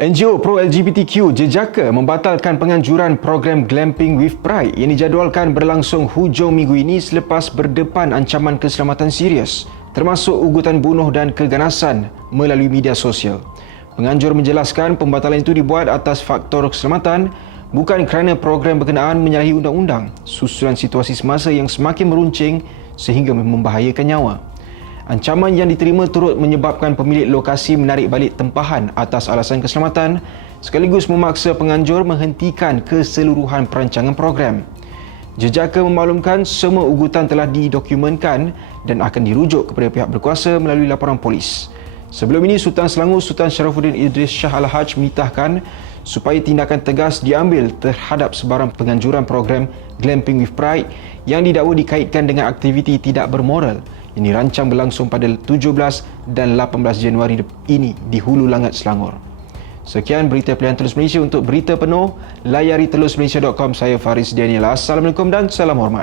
NGO pro-LGBTQ Jejaka membatalkan penganjuran program Glamping with Pride yang dijadualkan berlangsung hujung minggu ini selepas berdepan ancaman keselamatan serius, termasuk ugutan bunuh dan keganasan melalui media sosial. Penganjur menjelaskan pembatalan itu dibuat atas faktor keselamatan bukan kerana program berkenaan menyalahi undang-undang susulan situasi semasa yang semakin meruncing sehingga membahayakan nyawa. Ancaman yang diterima turut menyebabkan pemilik lokasi menarik balik tempahan atas alasan keselamatan sekaligus memaksa penganjur menghentikan keseluruhan perancangan program. Jejaka memaklumkan semua ugutan telah didokumenkan dan akan dirujuk kepada pihak berkuasa melalui laporan polis. Sebelum ini, Sultan Selangor Sultan Sharafuddin Idris Shah Al-Haj mitahkan supaya tindakan tegas diambil terhadap sebarang penganjuran program Glamping with Pride yang didakwa dikaitkan dengan aktiviti tidak bermoral yang dirancang berlangsung pada 17 dan 18 Januari ini di Hulu Langat, Selangor. Sekian berita pilihan Telus Malaysia. Untuk berita penuh, layari telusmalaysia.com. Saya Faris Daniel. Assalamualaikum dan salam hormat.